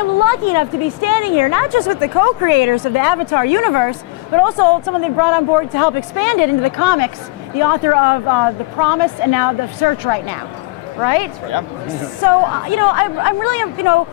am lucky enough to be standing here, not just with the co-creators of the Avatar universe, but also someone they brought on board to help expand it into the comics, the author of The Promise and now The Search right now, right? Yeah. So, you know, I'm really, you know,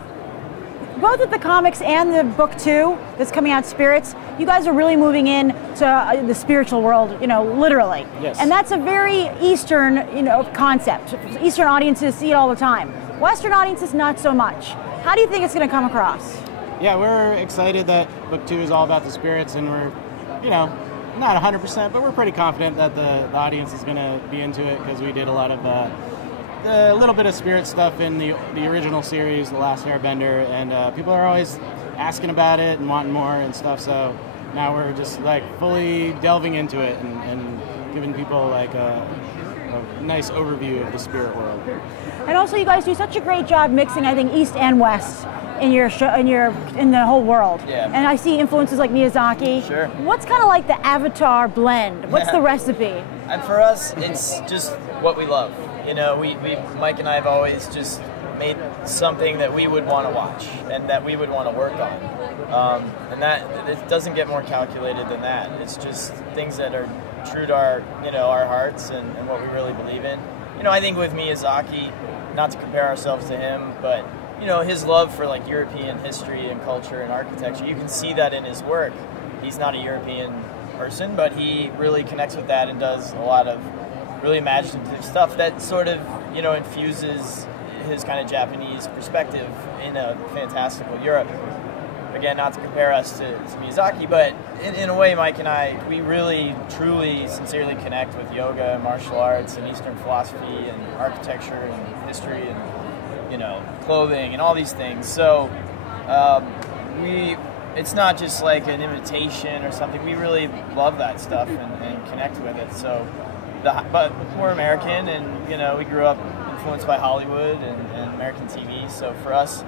both with the comics and the book 2 that's coming out, Spirits, you guys are really moving in to the spiritual world, you know, literally. Yes. And that's a very Eastern, you know, concept. Eastern audiences see it all the time. Western audiences, not so much. How do you think it's going to come across? Yeah, we're excited that book 2 is all about the spirits, and we're, you know, not 100%, but we're pretty confident that the audience is going to be into it, because we did a lot of the little bit of spirit stuff in the original series, The Last Airbender, and people are always asking about it and wanting more and stuff, so now we're just like fully delving into it and giving people like a nice overview of the spirit world. And also you guys do such a great job mixing, I think, East and West in your show, in the whole world. Yeah. And I see influences like Miyazaki. Sure. What's kind of like the Avatar blend? What's the recipe? And for us, it's just what we love. You know, Mike and I have always just made something that we would want to watch and that we would want to work on. And that it doesn't get more calculated than that. It's just things that are true to our, you know, our hearts and what we really believe in. You know, I think with Miyazaki, not to compare ourselves to him, but you know, his love for like European history and culture and architecture, you can see that in his work. He's not a European person, but he really connects with that and does a lot of really imaginative stuff that sort of, you know, infuses his kind of Japanese perspective in a fantastical Europe. Again, not to compare us to Miyazaki, but in a way, Mike and I, we really, truly, sincerely connect with yoga and martial arts and Eastern philosophy and architecture and history and, you know, clothing and all these things. So it's not just like an imitation or something. We really love that stuff and connect with it. So, but we're American, and you know, we grew up influenced by Hollywood and American TV. So for us,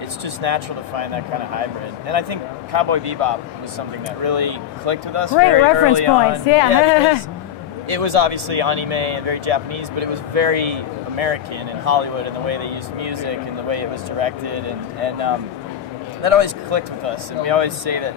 it's just natural to find that kind of hybrid. And I think Cowboy Bebop was something that really clicked with us. Great very reference early points, on. yeah. It was obviously anime and very Japanese, but it was very American in Hollywood in the way they used music and the way it was directed, and that always clicked with us. And we always say that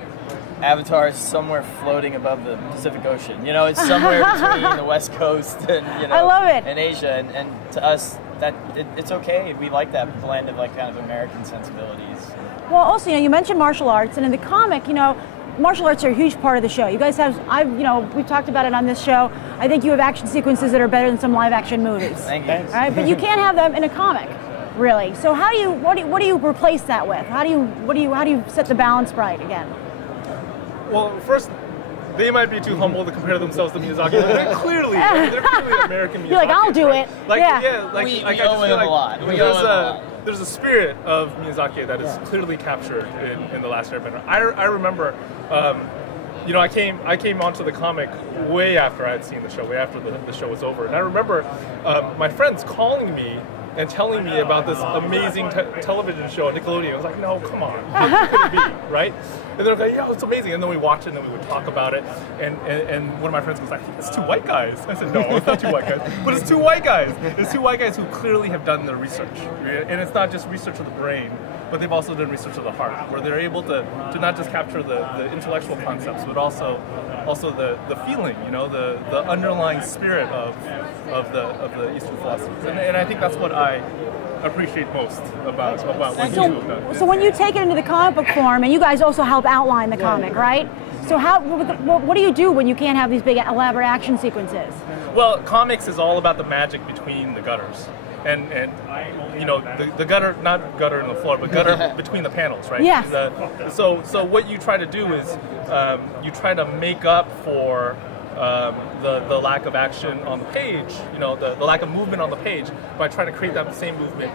Avatar is somewhere floating above the Pacific Ocean. You know, it's somewhere between the West Coast and, you know, I love it. and Asia. And to us, that it's okay. We like that blend of like kind of American sensibilities. Well, also, you know, you mentioned martial arts, and in the comic, you know, martial arts are a huge part of the show. You guys have, you know, we've talked about it on this show. I think you have action sequences that are better than some live-action movies. Thank you. Right? But you can't have them in a comic, really. So how do you, what do you replace that with? How do you set the balance right again? Well, first, they might be too humble to compare themselves to Miyazaki. They're clearly an American Miyazaki. You're like, I'll do it. Like, yeah. like, we like owe him a lot. We owe him a lot. There's a spirit of Miyazaki that is clearly captured in The Last Airbender. I remember, you know, I came onto the comic way after I had seen the show, way after the show was over. And I remember my friends calling me and telling me about this amazing television show on Nickelodeon. I was like, no, come on, how could it be, right? And they're like, yeah, it's amazing. And then we watch it, and then we would talk about it. And one of my friends was like, it's two white guys. I said, no, it's not two white guys. But it's two white guys. It's two white guys who clearly have done the research. And it's not just research of the brain, but they've also done research of the heart, where they're able to not just capture the intellectual concepts, but also the feeling, you know, the underlying spirit of the Eastern philosophies. And I think that's what I appreciate most about what you have done. So when you take it into the comic book form, and you guys also help outline the comic, right? So what do you do when you can't have these big elaborate action sequences? Well, comics is all about the magic between the gutters. And you know, the gutter, not gutter in the floor, but gutter between the panels, right? Yes. So what you try to do is you try to make up for the lack of action on the page, you know, the lack of movement on the page, by trying to create that same movement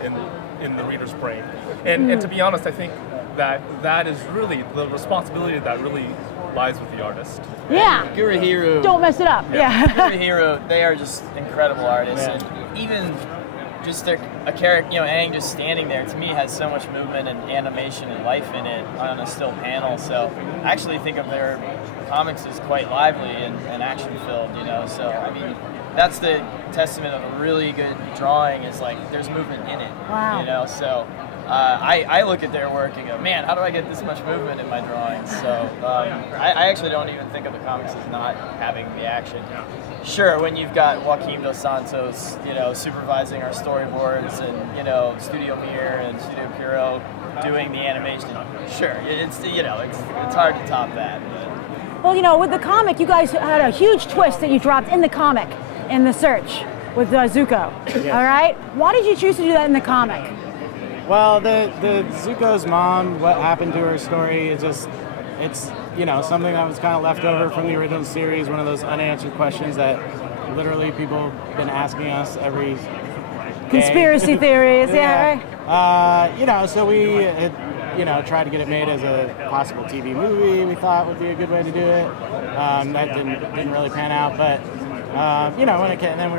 in the reader's brain. And to be honest, I think that is really the responsibility that really lies with the artist. Yeah. Gurihiru. Don't mess it up. Yeah. Gurihiru, they are just incredible artists, and even just a character, you know, Aang just standing there, to me has so much movement and animation and life in it on a still panel. So I actually think of their comics as quite lively and action filled, you know. So I mean, that's the testament of a really good drawing, is like there's movement in it. Wow. You know, so I look at their work and go, man, how do I get this much movement in my drawings? So I actually don't even think of the comics as not having the action. Sure, when you've got Joaquim Dos Santos, supervising our storyboards, and Studio Mir and Studio Puro doing the animation, sure, it's hard to top that. But. Well, with the comic, you guys had a huge twist that you dropped in the comic, in The Search, with Zuko. Yes. All right, why did you choose to do that in the comic? Well, the Zuko's mom, what happened to her story is just, it's something that was kind of left over from the original series, one of those unanswered questions that literally people have been asking us every day. Conspiracy theories, yeah, right. So we tried to get it made as a possible TV movie. We thought would be a good way to do it. That didn't really pan out, but when it came, and then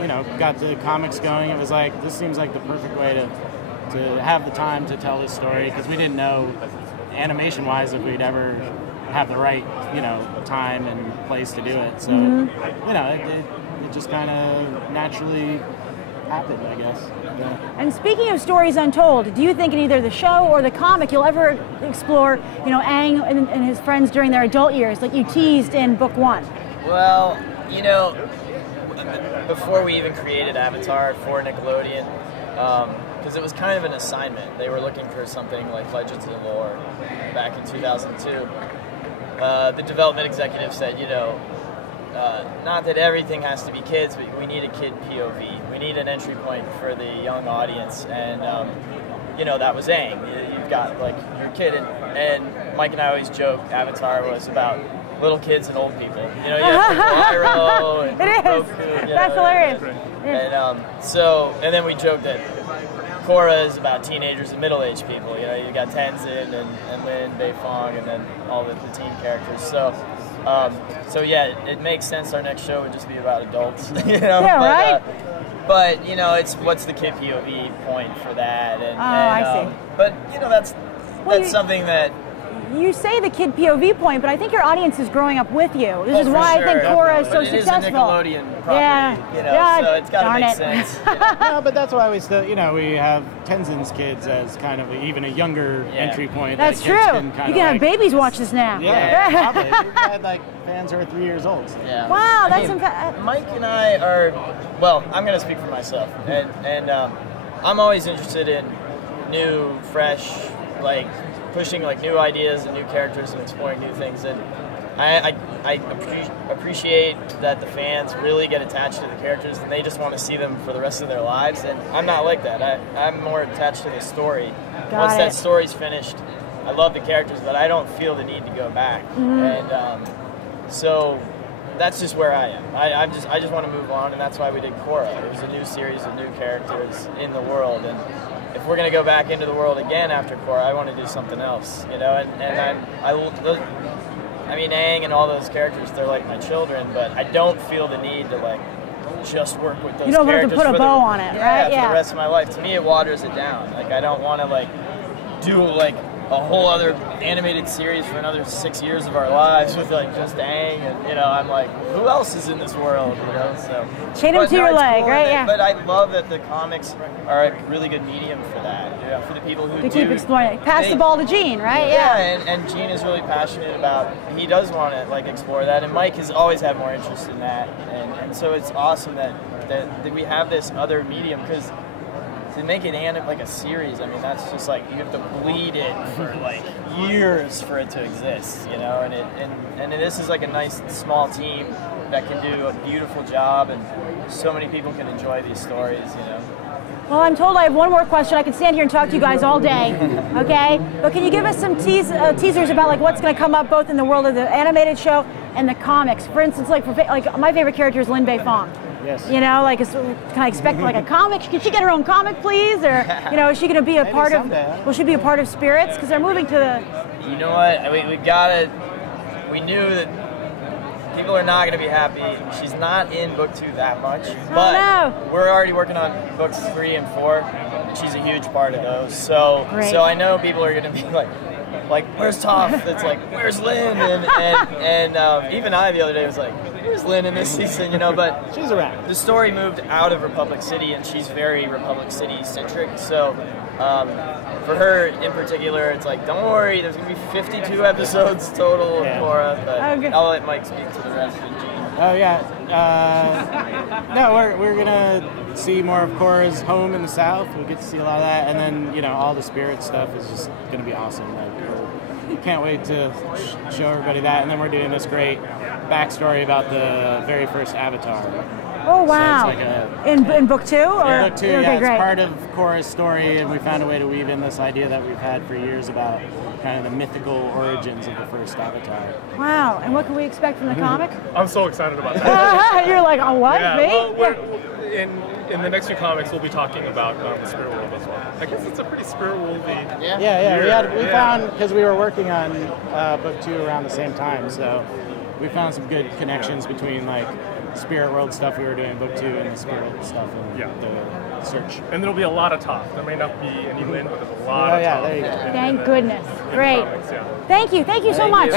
we got the comics going. It was like, this seems like the perfect way to have the time to tell this story, because we didn't know animation-wise if we'd ever have the right time and place to do it. So it just kind of naturally happened, I guess. Yeah. And speaking of stories untold, do you think in either the show or the comic you'll ever explore Aang and his friends during their adult years, like you teased in book 1? Well, before we even created Avatar for Nickelodeon, because it was kind of an assignment. They were looking for something like Legends of Korra back in 2002. The development executive said, not that everything has to be kids, but we need a kid POV. We need an entry point for the young audience, and that was Aang. You've got like your kid, and Mike and I always joke Avatar was about little kids and old people. You have Iroh and Goku. That's hilarious. And then we joke that Korra is about teenagers and middle-aged people. You got Tenzin and Lin, Beifong, and then all the teen characters. So it makes sense. Our next show would just be about adults. Yeah, right. But it's what's the kid POV point for that? I see. But that's something that. You say the kid POV point, but I think your audience is growing up with you. This is why I think Korra is so successful. It is a Nickelodeon property, so it's got to make sense. No, but that's why we still, we have Tenzin's kids as kind of even a younger entry point. That's true. You can have babies watch this now. Yeah, probably. We've had fans who are 3 years old. So. Yeah. Wow, that's Mike and I are, well, I'm going to speak for myself, and I'm always interested in new, fresh, pushing new ideas and new characters and exploring new things, and I appreciate that the fans really get attached to the characters and they just want to see them for the rest of their lives, and I'm not like that. I'm more attached to the story. Once that story's finished, I love the characters, but I don't feel the need to go back. And so that's just where I am. I just want to move on, and that's why we did Korra. It was a new series of new characters in the world, and if we're going to go back into the world again after Korra, I want to do something else, and I mean, Aang and all those characters, they're like my children, but I don't feel the need to just work with those characters. You don't have to put a bow on it, right? Yeah, for the rest of my life. To me, it waters it down. I don't want to do a whole other animated series for another 6 years of our lives with just Aang, and I'm like, who else is in this world? So chain him to your leg, right? Yeah. But I love that the comics are a really good medium for that. For the people who keep exploring it. Pass the ball to Gene, right? Yeah. And Gene is really passionate about. He does want to explore that, and Mike has always had more interest in that, and so it's awesome that we have this other medium, because to make it like a series, I mean, that's just you have to bleed it for years for it to exist, and this is a nice small team that can do a beautiful job, and so many people can enjoy these stories, Well, I'm told I have one more question. I can stand here and talk to you guys all day, okay? But can you give us some teasers about what's going to come up both in the world of the animated show and the comics? For instance, my favorite character is Lin Beifong. Yes. Can I expect a comic? Can she get her own comic, please? Or is she going to be a part of? Will she be a part of Spirits? Because they're moving to the. You know what? We knew that people are not going to be happy. She's not in book 2 that much, but we're already working on books 3 and 4. She's a huge part of those. So I know people are going to be like, where's Toph? It's where's Lynn? And even I the other day was where's Lynn in this season? But she's around. The story moved out of Republic City, and she's very Republic City centric. So for her in particular, it's like, don't worry, there's going to be 52 episodes total of Korra, but I'll let Mike speak to the rest of Gene. Oh yeah, no, we're gonna see more of Korra's home in the South. We'll get to see a lot of that, and then all the spirit stuff is just gonna be awesome. We can't wait to show everybody that, and then we're doing this great backstory about the very first Avatar. Oh wow! So it's in book 2, or yeah, book 2. Okay, yeah, it's great. part of Korra's story, and we found a way to weave in this idea that we've had for years about kind of the mythical origins of the first Avatar. Wow! And what can we expect from the comic? I'm so excited about that. You're like, oh, what? Yeah, Me? well, in the next few comics, we'll be talking about the spirit world as well. I guess it's a pretty spirit worldy. Yeah. We found, because we were working on book 2 around the same time, so we found some good connections between like spirit world stuff we were doing in book 2 and the spirit stuff in the search. And there'll be a lot of talk. There may not be any Lin, but there's a lot of talk. There you go. Thank goodness. Great. Comics, Thank you so much.